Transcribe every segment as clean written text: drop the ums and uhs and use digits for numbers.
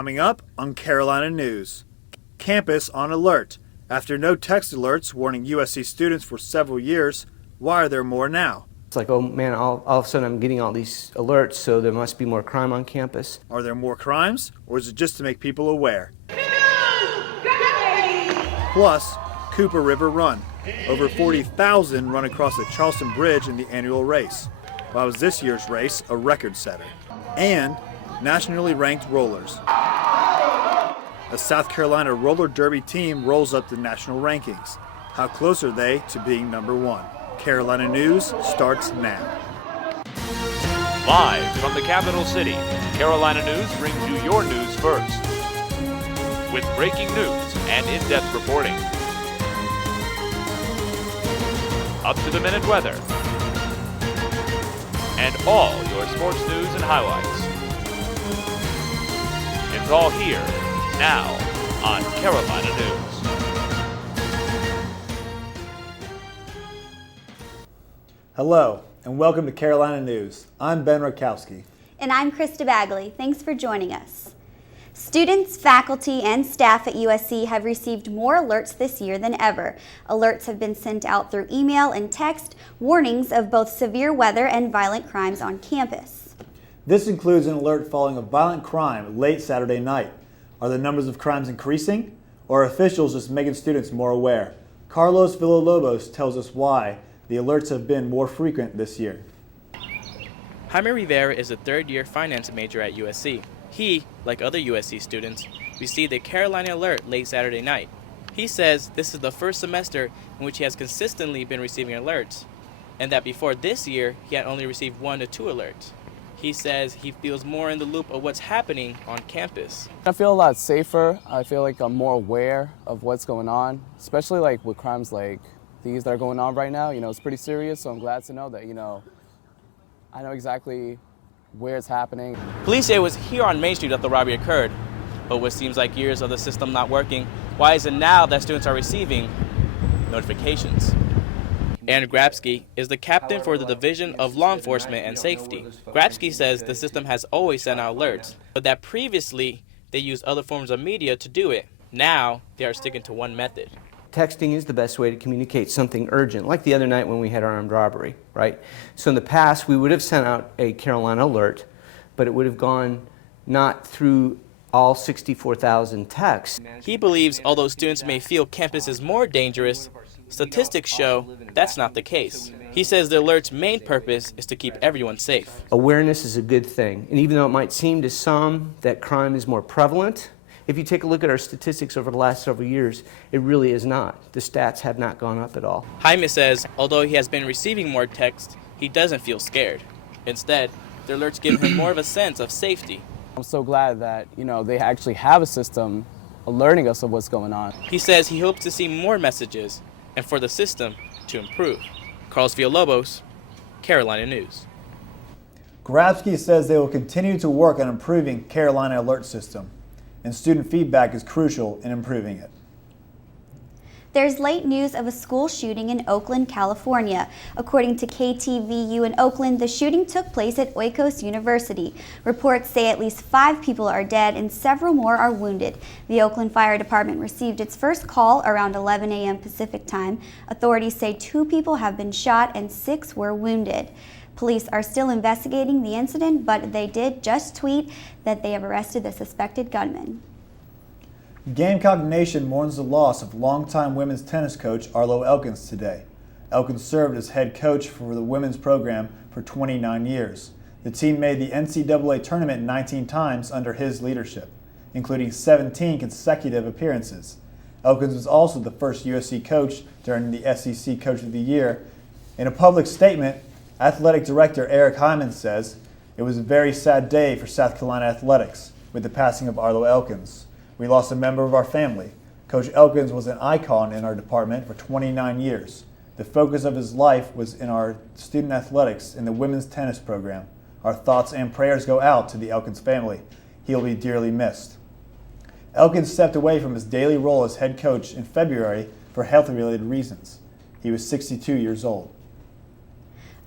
Coming up on Carolina News, campus on alert. After no text alerts warning USC students for several years, why are there more now? It's like, oh man, all of a sudden I'm getting all these alerts, so there must be more crime on campus. Are there more crimes, or is it just to make people aware? Plus, Cooper River Run. Over 40,000 run across the Charleston Bridge in the annual race. While was this year's race a record setter. And nationally ranked rollers. A South Carolina roller derby team rolls up the national rankings. How close are they to being number one? Carolina News starts now. Live from the capital city, Carolina News brings you your news first. With breaking news and in-depth reporting. Up-to-the-minute weather. And all your sports news and highlights. It's all here, now, on Carolina News. Hello, and welcome to Carolina News. I'm Ben Rakowski. And I'm Krista Bagley. Thanks for joining us. Students, faculty, and staff at USC have received more alerts this year than ever. Alerts have been sent out through email and text, warnings of both severe weather and violent crimes on campus. This includes an alert following a violent crime late Saturday night. Are the numbers of crimes increasing, or are officials just making students more aware? Carlos Villalobos tells us why the alerts have been more frequent this year. Jaime Rivera is a third-year finance major at USC. He, like other USC students, received a Carolina alert late Saturday night. He says this is the first semester in which he has consistently been receiving alerts, and that before this year, he had only received 1 to 2 alerts. He says he feels more in the loop of what's happening on campus. I feel a lot safer. I feel like I'm more aware of what's going on, especially like with crimes like these that are going on right now. It's pretty serious, so I'm glad to know that, I know exactly where it's happening. Police say it was here on Main Street that the robbery occurred, but what seems like years of the system not working, why is it now that students are receiving notifications? Aaron Grabsky is the captain for the Division of Law Enforcement and Safety. Grabsky says the system has always sent out alerts, but that previously they used other forms of media to do it. Now they are sticking to one method. Texting is the best way to communicate something urgent, like the other night when we had our armed robbery, right? So in the past, we would have sent out a Carolina alert, but it would have gone not through all 64,000 texts. He believes although students may feel campus is more dangerous, statistics show that's not the case. He says the alert's main purpose is to keep everyone safe. Awareness is a good thing, and even though it might seem to some that crime is more prevalent, if you take a look at our statistics over the last several years, it really is not. The stats have not gone up at all. Jaime says although he has been receiving more texts, he doesn't feel scared. Instead, the alerts give him more of a sense of safety. I'm so glad that, they actually have a system alerting us of what's going on. He says he hopes to see more messages and for the system to improve. Carlos Villalobos, Carolina News. Grabsky says they will continue to work on improving Carolina alert system, and student feedback is crucial in improving it. There's late news of a school shooting in Oakland, California. According to KTVU in Oakland, the shooting took place at Oikos University. Reports say at least 5 people are dead and several more are wounded. The Oakland Fire Department received its first call around 11 a.m. Pacific time. Authorities say 2 people have been shot and 6 were wounded. Police are still investigating the incident, but they did just tweet that they have arrested the suspected gunman. Gamecock Nation mourns the loss of longtime women's tennis coach Arlo Elkins today. Elkins served as head coach for the women's program for 29 years. The team made the NCAA tournament 19 times under his leadership, including 17 consecutive appearances. Elkins was also the first USC coach during the SEC Coach of the Year. In a public statement, Athletic Director Eric Hyman says, "It was a very sad day for South Carolina athletics with the passing of Arlo Elkins. We lost a member of our family. Coach Elkins was an icon in our department for 29 years. The focus of his life was in our student athletics in the women's tennis program. Our thoughts and prayers go out to the Elkins family. He'll be dearly missed." Elkins stepped away from his daily role as head coach in February for health-related reasons. He was 62 years old.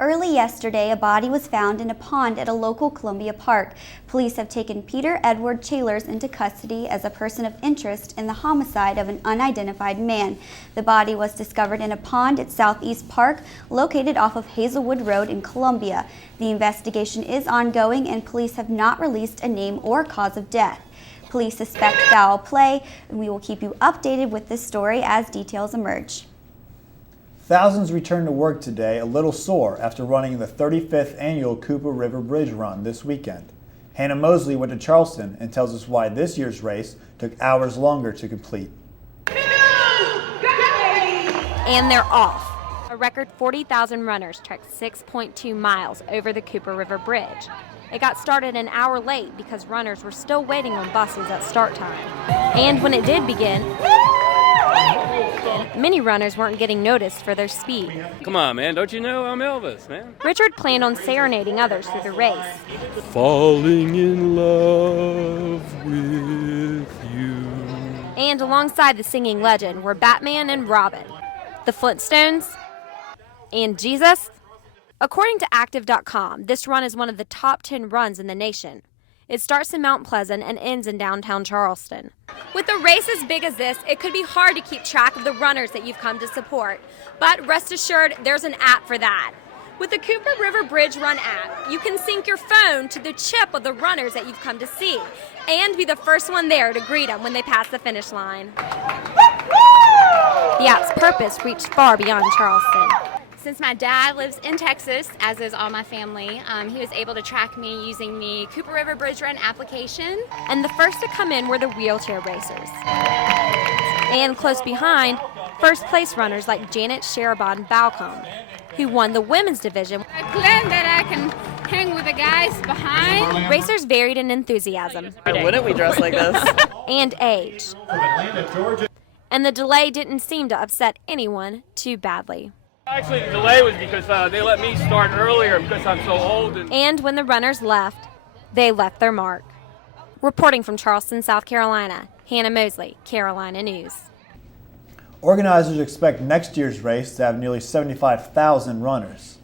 Early yesterday, a body was found in a pond at a local Columbia park. Police have taken Peter Edward Chalers into custody as a person of interest in the homicide of an unidentified man. The body was discovered in a pond at Southeast Park, located off of Hazelwood Road in Columbia. The investigation is ongoing and police have not released a name or cause of death. Police suspect foul play, and we will keep you updated with this story as details emerge. Thousands returned to work today a little sore after running the 35th annual Cooper River Bridge Run this weekend. Hannah Mosley went to Charleston and tells us why this year's race took hours longer to complete. And they're off. A record 40,000 runners trekked 6.2 miles over the Cooper River Bridge. It got started an hour late because runners were still waiting on buses at start time. And when it did begin, many runners weren't getting noticed for their speed. Come on, man, don't you know I'm Elvis, man? Richard planned on serenading others through the race. Falling in love with you. And alongside the singing legend were Batman and Robin, the Flintstones, and Jesus. According to Active.com, this run is one of the top 10 runs in the nation. It starts in Mount Pleasant and ends in downtown Charleston. With a race as big as this, it could be hard to keep track of the runners that you've come to support. But rest assured, there's an app for that. With the Cooper River Bridge Run app, you can sync your phone to the chip of the runners that you've come to see and be the first one there to greet them when they pass the finish line. The app's purpose reached far beyond Charleston. Since my dad lives in Texas, as is all my family, he was able to track me using the Cooper River Bridge Run application. And the first to come in were the wheelchair racers. And close behind, first place runners like Janet Sherabon Balcombe, who won the women's division. I claim that I can hang with the guys behind. Racers varied in enthusiasm. Why wouldn't we dress like this? And age. And the delay didn't seem to upset anyone too badly. Actually, the delay was because they let me start earlier because I'm so old. And when the runners left, they left their mark. Reporting from Charleston, South Carolina, Hannah Mosley, Carolina News. Organizers expect next year's race to have nearly 75,000 runners.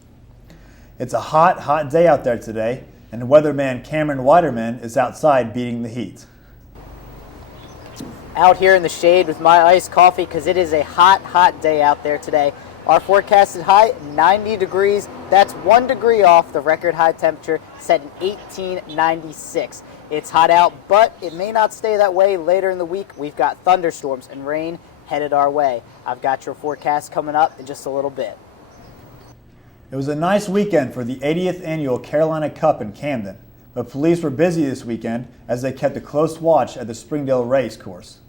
It's a hot day out there today, and weatherman Cameron Weiderman is outside beating the heat. Out here in the shade with my iced coffee because it is a hot day out there today. Our forecasted high, 90 degrees. That's 1 degree off the record high temperature set in 1896. It's hot out, but it may not stay that way later in the week. We've got thunderstorms and rain headed our way. I've got your forecast coming up in just a little bit. It was a nice weekend for the 80th annual Carolina Cup in Camden, but police were busy this weekend as they kept a close watch at the Springdale race course.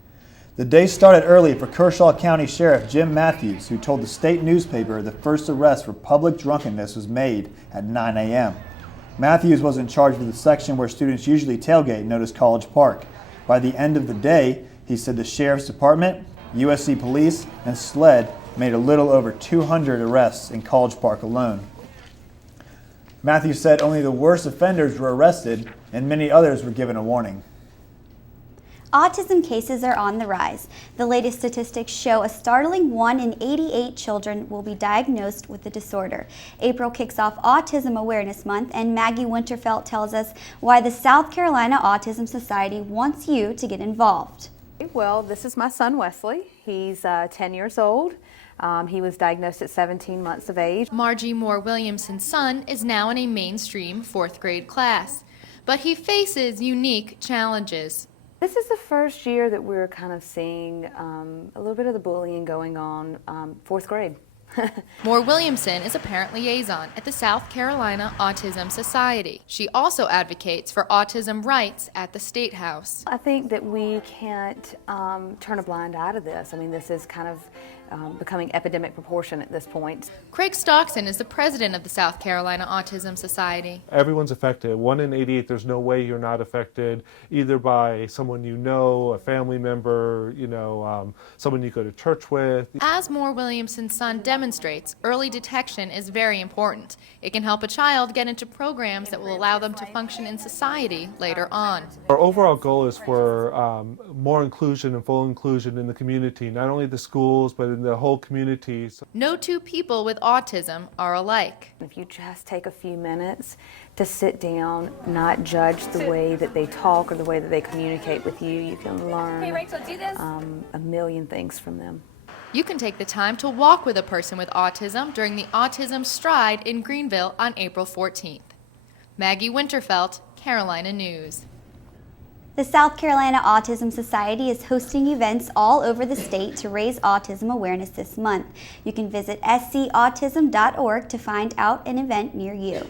The day started early for Kershaw County Sheriff Jim Matthews, who told the state newspaper the first arrest for public drunkenness was made at 9 a.m. Matthews was in charge of the section where students usually tailgate, known as College Park. By the end of the day, he said the Sheriff's Department, USC Police, and SLED made a little over 200 arrests in College Park alone. Matthews said only the worst offenders were arrested and many others were given a warning. Autism cases are on the rise. The latest statistics show a startling 1 in 88 children will be diagnosed with the disorder. April kicks off Autism Awareness Month, and Maggie Winterfelt tells us why the South Carolina Autism Society wants you to get involved. Well, this is my son Wesley. He's 10 years old. He was diagnosed at 17 months of age. Margie Moore Williamson's son is now in a mainstream 4th grade class, but he faces unique challenges. This is the first year that we're kind of seeing a little bit of the bullying going on, 4th grade. Moore Williamson is a parent liaison at the South Carolina Autism Society. She also advocates for autism rights at the State House. I think that we can't turn a blind eye to this. I mean, this is kind of becoming epidemic proportion at this point. Craig Stockton is the president of the South Carolina Autism Society. Everyone's affected. 1 in 88, there's no way you're not affected, either by someone you know, a family member, someone you go to church with. As Moore Williamson's son demonstrates, early detection is very important. It can help a child get into programs that will allow them to function in society later on. Our overall goal is for more inclusion and full inclusion in the community, not only the schools, but in the whole community. No two people with autism are alike. If you just take a few minutes to sit down, not judge the way that they talk or the way that they communicate with you, you can learn a million things from them. You can take the time to walk with a person with autism during the Autism Stride in Greenville on April 14th. Maggie Winterfelt, Carolina News. The South Carolina Autism Society is hosting events all over the state to raise autism awareness this month. You can visit scautism.org to find out an event near you.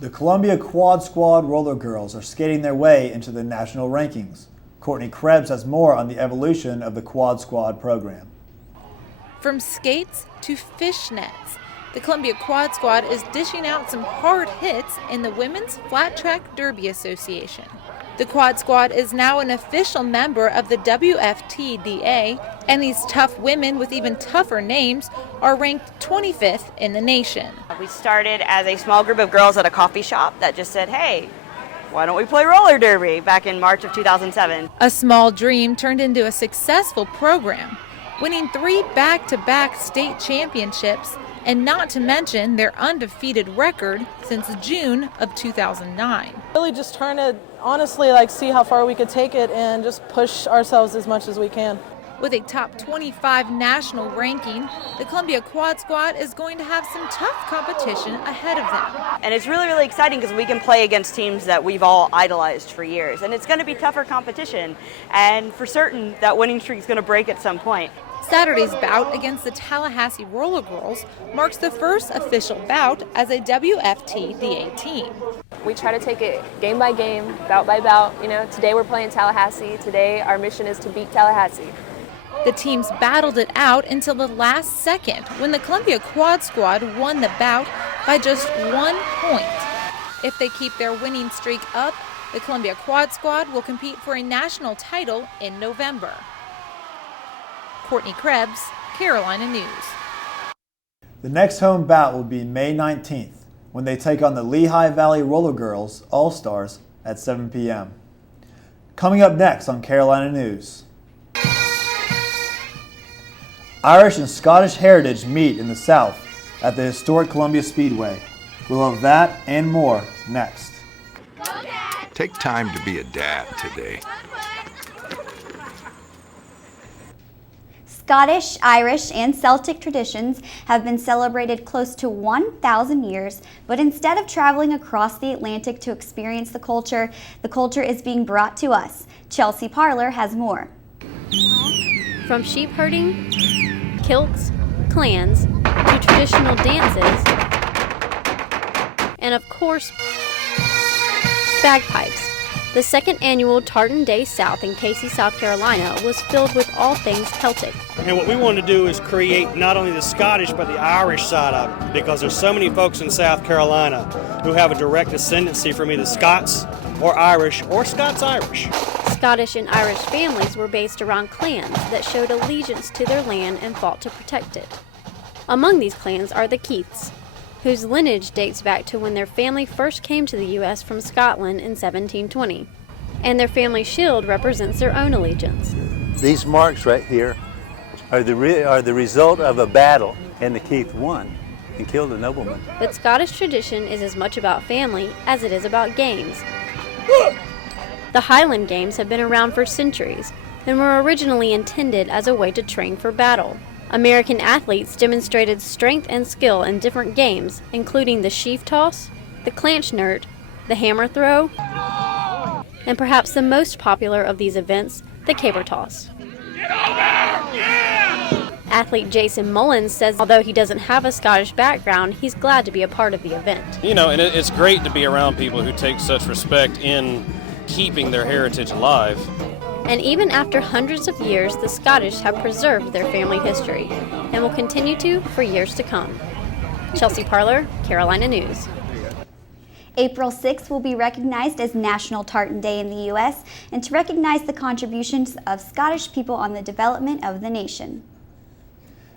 The Columbia Quad Squad Roller Girls are skating their way into the national rankings. Courtney Krebs has more on the evolution of the Quad Squad program. From skates to fishnets, the Columbia Quad Squad is dishing out some hard hits in the Women's Flat Track Derby Association. The Quad Squad is now an official member of the WFTDA, and these tough women with even tougher names are ranked 25th in the nation. We started as a small group of girls at a coffee shop that just said, hey, why don't we play roller derby, back in March of 2007. A small dream turned into a successful program, winning 3 back-to-back state championships, and not to mention their undefeated record since June of 2009. Really just trying to honestly see how far we could take it and just push ourselves as much as we can. With a top 25 national ranking, the Columbia Quad Squad is going to have some tough competition ahead of them. And it's really, really exciting because we can play against teams that we've all idolized for years. And it's going to be tougher competition. And for certain, that winning streak is going to break at some point. Saturday's bout against the Tallahassee Roller Girls marks the first official bout as a WFTDA team. We try to take it game by game, bout by bout. Today we're playing Tallahassee. Today our mission is to beat Tallahassee. The teams battled it out until the last second when the Columbia Quad Squad won the bout by just 1 point. If they keep their winning streak up, the Columbia Quad Squad will compete for a national title in November. Courtney Krebs, Carolina News. The next home bout will be May 19th when they take on the Lehigh Valley Roller Girls All-Stars at 7 p.m. Coming up next on Carolina News. Irish and Scottish heritage meet in the South at the historic Columbia Speedway. We'll have that and more next. Take time to be a dad today. Scottish, Irish, and Celtic traditions have been celebrated close to 1,000 years, but instead of traveling across the Atlantic to experience the culture is being brought to us. Chelsea Parler has more. From sheep herding, kilts, clans, to traditional dances, and of course, bagpipes. The second annual Tartan Day South in Casey, South Carolina was filled with all things Celtic. And what we want to do is create not only the Scottish but the Irish side of it, because there's so many folks in South Carolina who have a direct ascendancy from either Scots or Irish or Scots-Irish. Scottish and Irish families were based around clans that showed allegiance to their land and fought to protect it. Among these clans are the Keiths, whose lineage dates back to when their family first came to the U.S. from Scotland in 1720, and their family shield represents their own allegiance. These marks right here are the result of a battle, and the Keith won and killed a nobleman. But Scottish tradition is as much about family as it is about games. The Highland Games have been around for centuries and were originally intended as a way to train for battle. American athletes demonstrated strength and skill in different games, including the sheaf toss, the clanchnirt, the hammer throw, and perhaps the most popular of these events, the caber toss. Athlete Jason Mullins says although he doesn't have a Scottish background, he's glad to be a part of the event. And it's great to be around people who take such respect in keeping their heritage alive. And even after hundreds of years, the Scottish have preserved their family history and will continue to for years to come. Chelsea Parler, Carolina News. April 6th will be recognized as National Tartan Day in the U.S. and to recognize the contributions of Scottish people on the development of the nation.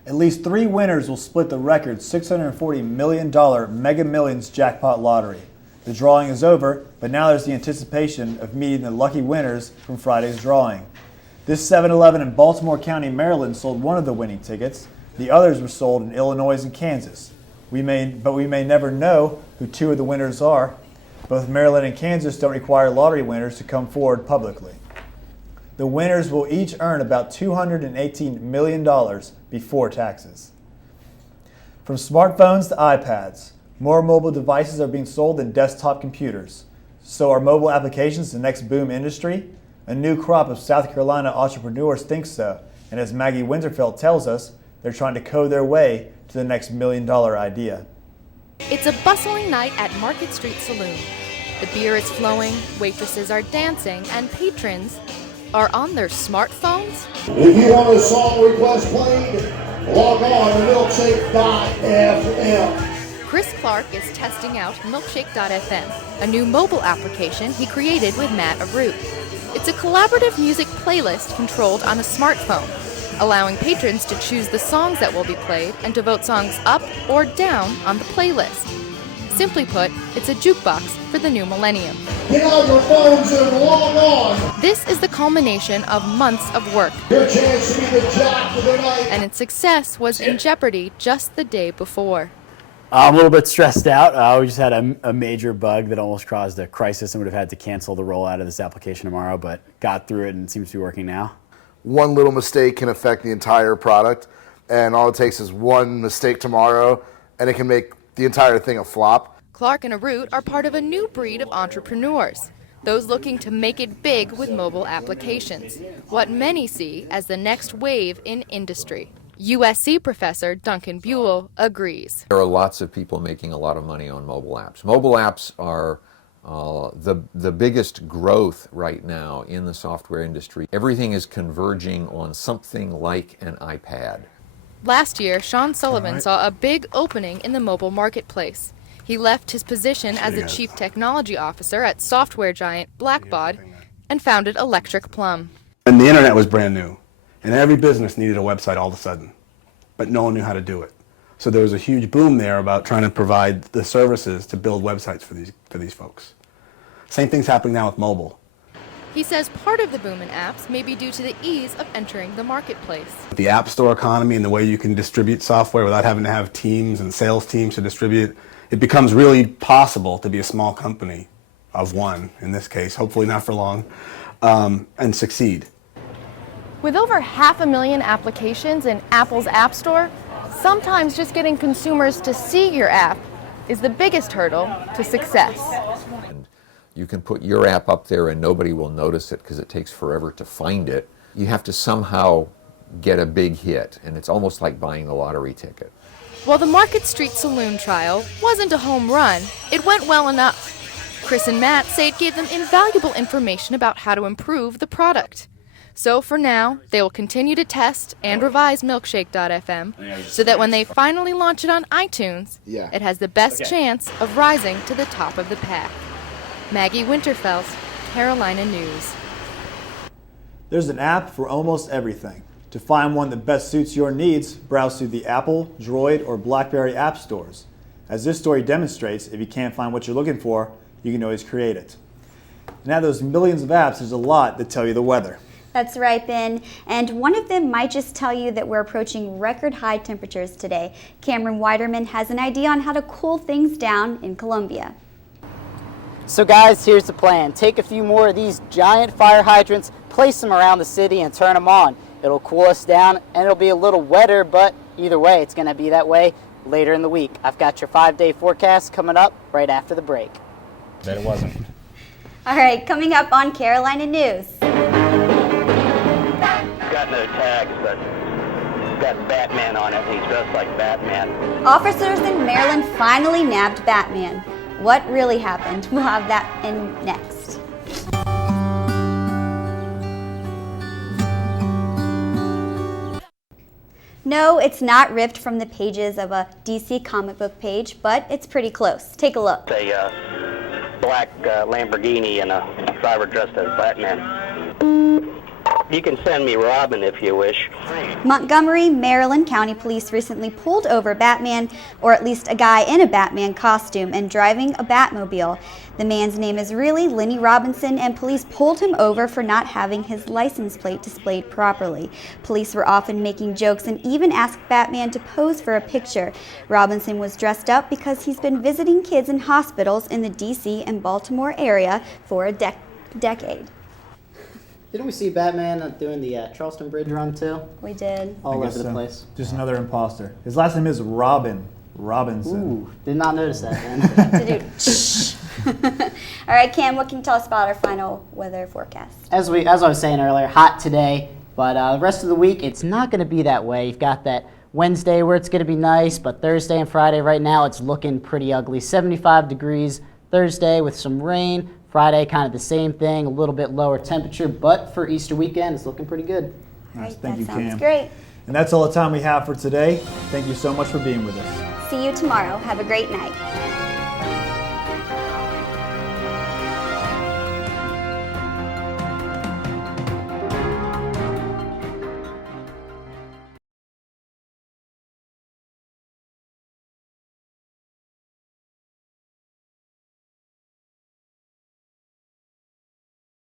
At least 3 winners will split the record $640 million Mega Millions jackpot lottery. The drawing is over, but now there's the anticipation of meeting the lucky winners from Friday's drawing. This 7-Eleven in Baltimore County, Maryland sold one of the winning tickets. The others were sold in Illinois and Kansas. We may never know who two of the winners are. Both Maryland and Kansas don't require lottery winners to come forward publicly. The winners will each earn about $218 million before taxes. From smartphones to iPads, more mobile devices are being sold than desktop computers. So are mobile applications the next boom industry? A new crop of South Carolina entrepreneurs think so, and as Maggie Winterfeld tells us, they're trying to code their way to the next $1 million idea. It's a bustling night at Market Street Saloon. The beer is flowing, waitresses are dancing, and patrons are on their smartphones. If you want a song request played, log on to milkshake.fm. Chris Clark is testing out Milkshake.fm, a new mobile application he created with Matt Arute. It's a collaborative music playlist controlled on a smartphone, allowing patrons to choose the songs that will be played and to vote songs up or down on the playlist. Simply put, it's a jukebox for the new millennium. Get out your phones and log on. This is the culmination of months of work. Your chance to be the jock of the night. And its success was in jeopardy just the day before. I'm a little bit stressed out. We just had a major bug that almost caused a crisis and would have had to cancel the rollout of this application tomorrow, but got through it and it seems to be working now. One little mistake can affect the entire product, and all it takes is one mistake tomorrow, and it can make the entire thing a flop. Clark and Arute are part of a new breed of entrepreneurs, those looking to make it big with mobile applications, what many see as the next wave in industry. USC professor Duncan Buell agrees. There are lots of people making a lot of money on mobile apps. Mobile apps are the biggest growth right now in the software industry. Everything is converging on something like an iPad. Last year, Sean Sullivan saw a big opening in the mobile marketplace. He left his position as the chief technology officer at software giant Blackbaud and founded Electric Plum. And the internet was brand new, and every business needed a website all of a sudden, but no one knew how to do it. So there was a huge boom there about trying to provide the services to build websites for these folks. Same thing's happening now with mobile. He says part of the boom in apps may be due to the ease of entering the marketplace. The App Store economy and the way you can distribute software without having to have teams and sales teams to distribute, it becomes really possible to be a small company of one, in this case, hopefully not for long, and succeed. With over 500,000 applications in Apple's App Store, sometimes just getting consumers to see your app is the biggest hurdle to success. You can put your app up there and nobody will notice it because it takes forever to find it. You have to somehow get a big hit, and it's almost like buying the lottery ticket. While the Market Street Saloon trial wasn't a home run, it went well enough. Chris and Matt say it gave them invaluable information about how to improve the product. So for now, they will continue to test and revise Milkshake.fm so that when they finally launch it on iTunes, it has the best chance of rising to the top of the pack. Maggie Winterfeld, Carolina News. There's an app for almost everything. To find one that best suits your needs, browse through the Apple, Droid, or BlackBerry app stores. As this story demonstrates, if you can't find what you're looking for, you can always create it. And out of those millions of apps, there's a lot that tell you the weather. That's right, Ben. And one of them might just tell you that we're approaching record high temperatures today. Cameron Weiderman has an idea on how to cool things down in Columbia. So guys, here's the plan. Take a few more of these giant fire hydrants, place them around the city and turn them on. It'll cool us down and it'll be a little wetter, but either way, it's going to be that way later in the week. I've got your 5-day forecast coming up right after the break. Bet it wasn't. All right, coming up on Carolina News. Got no tags, but it's got Batman on it. He's dressed like Batman. Officers in Maryland finally nabbed Batman. What really happened? We'll have that in next. No, it's not ripped from the pages of a DC comic book page, but it's pretty close. Take a look. It's a black Lamborghini and a driver dressed as Batman. You can send me Robin if you wish. Montgomery, Maryland County Police recently pulled over Batman, or at least a guy in a Batman costume and driving a Batmobile. The man's name is really Lenny Robinson, and police pulled him over for not having his license plate displayed properly. Police were often making jokes and even asked Batman to pose for a picture. Robinson was dressed up because he's been visiting kids in hospitals in the D.C. and Baltimore area for a decade. Didn't we see Batman doing the Charleston Bridge run too? We did. All over the place. Just another imposter. His last name is Robinson. Ooh, did not notice that, man. All right, Cam, what can you tell us about our final weather forecast? As I was saying earlier, hot today, but the rest of the week, it's not going to be that way. You've got that Wednesday where it's going to be nice, but Thursday and Friday right now, it's looking pretty ugly. 75 degrees Thursday with some rain. Friday, kind of the same thing, a little bit lower temperature, but for Easter weekend, it's looking pretty good. Nice, Right, thank you, that sounds Cam. great. And that's all the time we have for today. Thank you so much for being with us. See you tomorrow. Have a great night.